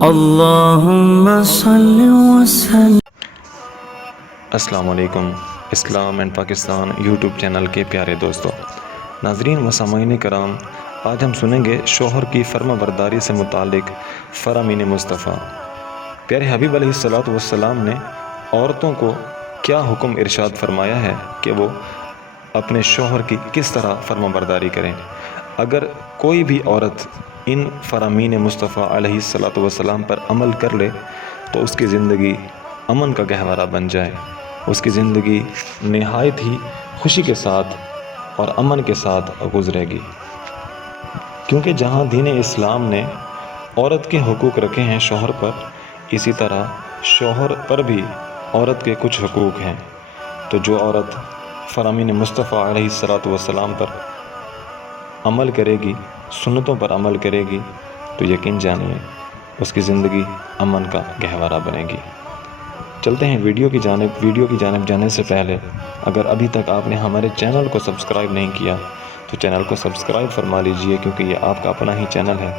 اللہم صلی وسلم۔ السلام علیکم۔ اسلام اینڈ پاکستان یوٹیوب چینل کے پیارے دوستو، ناظرین و سامعین کرام، آج ہم سنیں گے شوہر کی فرما برداری سے متعلق فرامین مصطفیٰ۔ پیارے حبیب علیہ السلام نے عورتوں کو کیا حکم ارشاد فرمایا ہے کہ وہ اپنے شوہر کی کس طرح فرما برداری کریں۔ اگر کوئی بھی عورت ان فرامین مصطفیٰ علیہ السلام پر عمل کر لے تو اس کی زندگی امن کا گہوارہ بن جائے، اس کی زندگی نہایت ہی خوشی کے ساتھ اور امن کے ساتھ گزرے گی، کیونکہ جہاں دین اسلام نے عورت کے حقوق رکھے ہیں شوہر پر، اسی طرح شوہر پر بھی عورت کے کچھ حقوق ہیں۔ تو جو عورت فرامین مصطفیٰ علیہ السلام پر عمل کرے گی، سنتوں پر عمل کرے گی، تو یقین جانیے اس کی زندگی امن کا گہوارہ بنے گی۔ چلتے ہیں ویڈیو کی جانب جانے سے پہلے اگر ابھی تک آپ نے ہمارے چینل کو سبسکرائب نہیں کیا تو چینل کو سبسکرائب فرما لیجئے، کیونکہ یہ آپ کا اپنا ہی چینل ہے،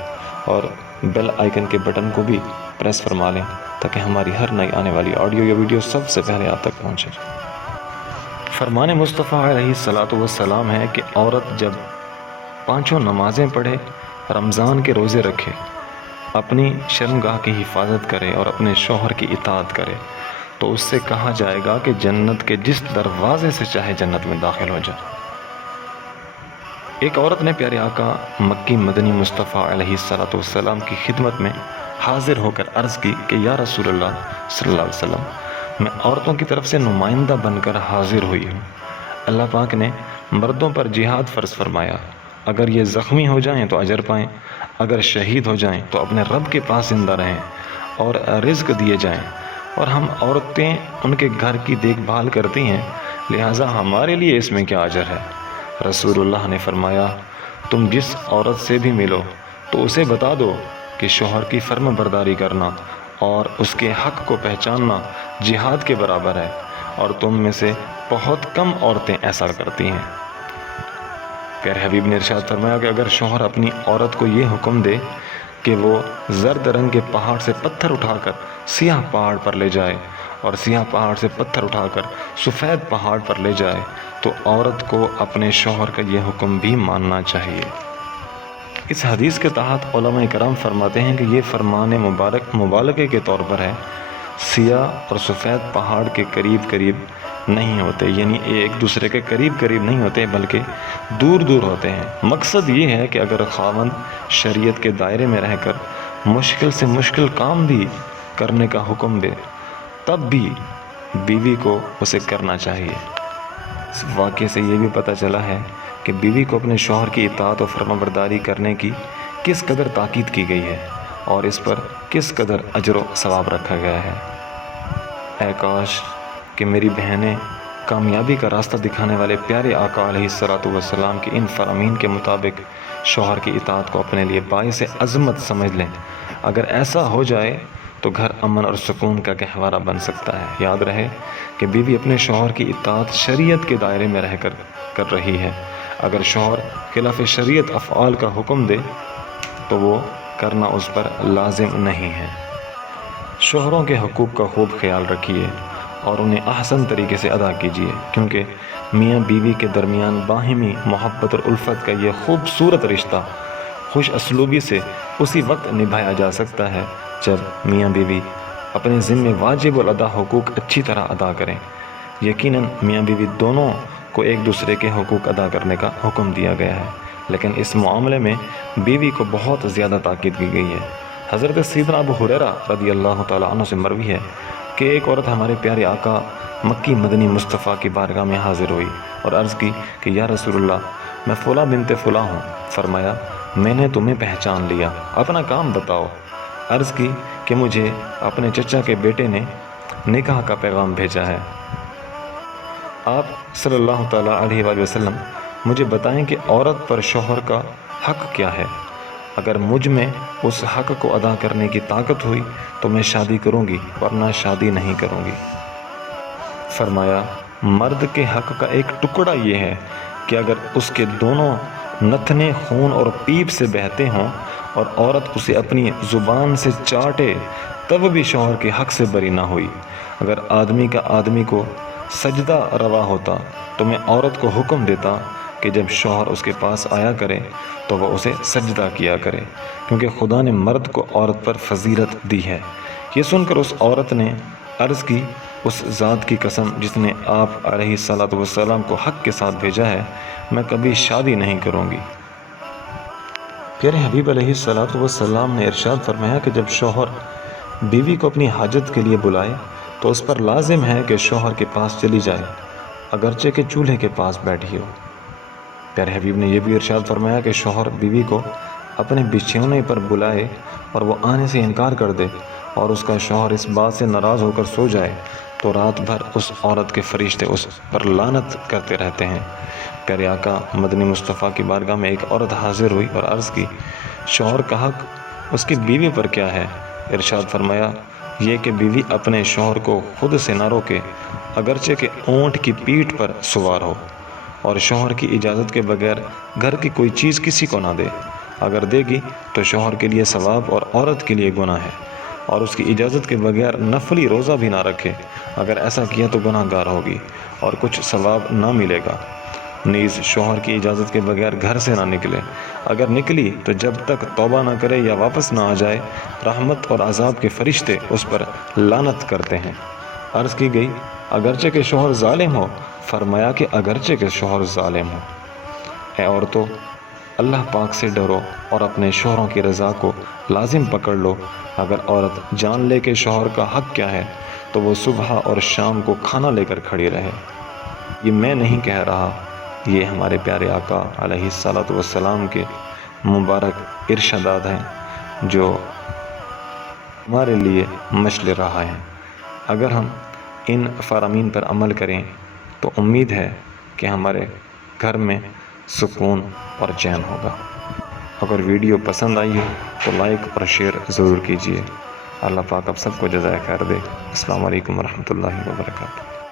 اور بیل آئیکن کے بٹن کو بھی پریس فرما لیں تاکہ ہماری ہر نئی آنے والی آڈیو یا ویڈیو سب سے پہلے آپ تک پہنچے۔ فرمان مصطفیٰ علیہ السلام ہے کہ عورت جب 5 نمازیں پڑھے، رمضان کے روزے رکھے، اپنی شرمگاہ کی حفاظت کرے اور اپنے شوہر کی اطاعت کرے تو اس سے کہا جائے گا کہ جنت کے جس دروازے سے چاہے جنت میں داخل ہو جائے۔ ایک عورت نے پیارے آقا مکی مدنی مصطفیٰ علیہ السلام کی خدمت میں حاضر ہو کر عرض کی کہ یا رسول اللہ صلی اللہ علیہ وسلم، میں عورتوں کی طرف سے نمائندہ بن کر حاضر ہوئی ہوں۔ اللہ پاک نے مردوں پر جہاد فرض فرمایا، اگر یہ زخمی ہو جائیں تو اجر پائیں، اگر شہید ہو جائیں تو اپنے رب کے پاس زندہ رہیں اور رزق دیے جائیں، اور ہم عورتیں ان کے گھر کی دیکھ بھال کرتی ہیں، لہٰذا ہمارے لیے اس میں کیا اجر ہے؟ رسول اللہ نے فرمایا، تم جس عورت سے بھی ملو تو اسے بتا دو کہ شوہر کی فرما برداری کرنا اور اس کے حق کو پہچاننا جہاد کے برابر ہے، اور تم میں سے بہت کم عورتیں ایسا کرتی ہیں۔ پیارے حبیب نے ارشاد فرمایا کہ اگر شوہر اپنی عورت کو یہ حکم دے کہ وہ زرد رنگ کے پہاڑ سے پتھر اٹھا کر سیاہ پہاڑ پر لے جائے اور سیاہ پہاڑ سے پتھر اٹھا کر سفید پہاڑ پر لے جائے، تو عورت کو اپنے شوہر کا یہ حکم بھی ماننا چاہیے۔ اس حدیث کے تحت علماء کرام فرماتے ہیں کہ یہ فرمان مبالغے کے طور پر ہے، سیاہ اور سفید پہاڑ کے قریب نہیں ہوتے، یعنی ایک دوسرے کے قریب نہیں ہوتے بلکہ دور ہوتے ہیں۔ مقصد یہ ہے کہ اگر خاوند شریعت کے دائرے میں رہ کر مشکل سے مشکل کام بھی کرنے کا حکم دے تب بھی بیوی کو اسے کرنا چاہیے۔ اس واقعے سے یہ بھی پتہ چلا ہے کہ بیوی کو اپنے شوہر کی اطاعت و فرما برداری کرنے کی کس قدر تاکید کی گئی ہے اور اس پر کس قدر اجر و ثواب رکھا گیا ہے۔ اے کاش کہ میری بہنیں کامیابی کا راستہ دکھانے والے پیارے آقا علیہ السلام کی ان فرامین کے مطابق شوہر کی اطاعت کو اپنے لیے باعث عظمت سمجھ لیں۔ اگر ایسا ہو جائے تو گھر امن اور سکون کا گہوارہ بن سکتا ہے۔ یاد رہے کہ بیوی اپنے شوہر کی اطاعت شریعت کے دائرے میں رہ کر رہی ہے۔ اگر شوہر خلاف شریعت افعال کا حکم دے تو وہ کرنا اس پر لازم نہیں ہے۔ شوہروں کے حقوق کا خوب خیال رکھیے اور انہیں احسن طریقے سے ادا کیجیے، کیونکہ میاں بیوی کے درمیان باہمی محبت اور الفت کا یہ خوبصورت رشتہ خوش اسلوبی سے اسی وقت نبھایا جا سکتا ہے جب میاں بیوی اپنے ذمہ واجب الادا حقوق اچھی طرح ادا کریں۔ یقیناً میاں بیوی دونوں کو ایک دوسرے کے حقوق ادا کرنے کا حکم دیا گیا ہے، لیکن اس معاملے میں بیوی کو بہت زیادہ تاکید کی گئی ہے۔ حضرت سیدنا ابو ہریرہ رضی اللہ تعالیٰ عنہ سے مروی ہے کہ ایک عورت ہمارے پیارے آقا مکی مدنی مصطفیٰ کی بارگاہ میں حاضر ہوئی اور عرض کی کہ یا رسول اللہ، میں فلاں بنت فلاں ہوں۔ فرمایا، میں نے تمہیں پہچان لیا، اپنا کام بتاؤ۔ عرض کی کہ مجھے اپنے چچا کے بیٹے نے نکاح کا پیغام بھیجا ہے۔ آپ صلی اللہ تعالیٰ علیہ وآلہ وسلم مجھے بتائیں کہ عورت پر شوہر کا حق کیا ہے، اگر مجھ میں اس حق کو ادا کرنے کی طاقت ہوئی تو میں شادی کروں گی ورنہ شادی نہیں کروں گی۔ فرمایا، مرد کے حق کا ایک ٹکڑا یہ ہے کہ اگر اس کے دونوں نتنے خون اور پیپ سے بہتے ہوں اور عورت اسے اپنی زبان سے چاٹے تب بھی شوہر کے حق سے بری نہ ہوئی۔ اگر آدمی کا آدمی کو سجدہ روا ہوتا تو میں عورت کو حکم دیتا کہ جب شوہر اس کے پاس آیا کرے تو وہ اسے سجدہ کیا کرے، کیونکہ خدا نے مرد کو عورت پر فضیلت دی ہے۔ یہ سن کر اس عورت نے عرض کی، اس ذات کی قسم جس نے آپ علیہ الصلاۃ والسلام کو حق کے ساتھ بھیجا ہے، میں کبھی شادی نہیں کروں گی۔ پیارے حبیب علیہ الصلاۃ والسلام نے ارشاد فرمایا کہ جب شوہر بیوی کو اپنی حاجت کے لیے بلائے تو اس پر لازم ہے کہ شوہر کے پاس چلی جائے، اگرچہ کہ چولہے کے پاس بیٹھی ہو۔ پیارے حبیب نے یہ بھی ارشاد فرمایا کہ شوہر بیوی کو اپنے بچھونے پر بلائے اور وہ آنے سے انکار کر دے اور اس کا شوہر اس بات سے ناراض ہو کر سو جائے تو رات بھر اس عورت کے فرشتے اس پر لعنت کرتے رہتے ہیں۔ پیارے آقا مدنی مصطفیٰ کی بارگاہ میں ایک عورت حاضر ہوئی اور عرض کی، شوہر کا حق اس کی بیوی پر کیا ہے؟ ارشاد فرمایا، یہ کہ بیوی اپنے شوہر کو خود سے نہ روکے، اگرچہ کہ اونٹ کی پیٹھ پر سوار ہو، اور شوہر کی اجازت کے بغیر گھر کی کوئی چیز کسی کو نہ دے۔ اگر دے گی تو شوہر کے لیے ثواب اور عورت کے لیے گناہ ہے، اور اس کی اجازت کے بغیر نفلی روزہ بھی نہ رکھے، اگر ایسا کیا تو گناہ گار ہوگی اور کچھ ثواب نہ ملے گا۔ نیز شوہر کی اجازت کے بغیر گھر سے نہ نکلے، اگر نکلی تو جب تک توبہ نہ کرے یا واپس نہ آ جائے رحمت اور عذاب کے فرشتے اس پر لعنت کرتے ہیں۔ عرض کی گئی، اگرچہ کہ شوہر ظالم ہو؟ فرمایا کہ اگرچہ کہ شوہر ظالم ہو۔ اے عورتوں، اللہ پاک سے ڈرو اور اپنے شوہروں کی رضا کو لازم پکڑ لو۔ اگر عورت جان لے کہ شوہر کا حق کیا ہے تو وہ صبح اور شام کو کھانا لے کر کھڑی رہے۔ یہ میں نہیں کہہ رہا، یہ ہمارے پیارے آقا علیہ الصلاۃ والسلام کے مبارک ارشادات ہیں جو ہمارے لیے مشل راہ ہیں۔ اگر ہم ان فرامین پر عمل کریں تو امید ہے کہ ہمارے گھر میں سکون اور چین ہوگا۔ اگر ویڈیو پسند آئی ہو تو لائک اور شیئر ضرور کیجیے۔ اللہ پاک آپ سب کو جزائے خیر دے۔ السلام علیکم ورحمۃ اللہ وبرکاتہ۔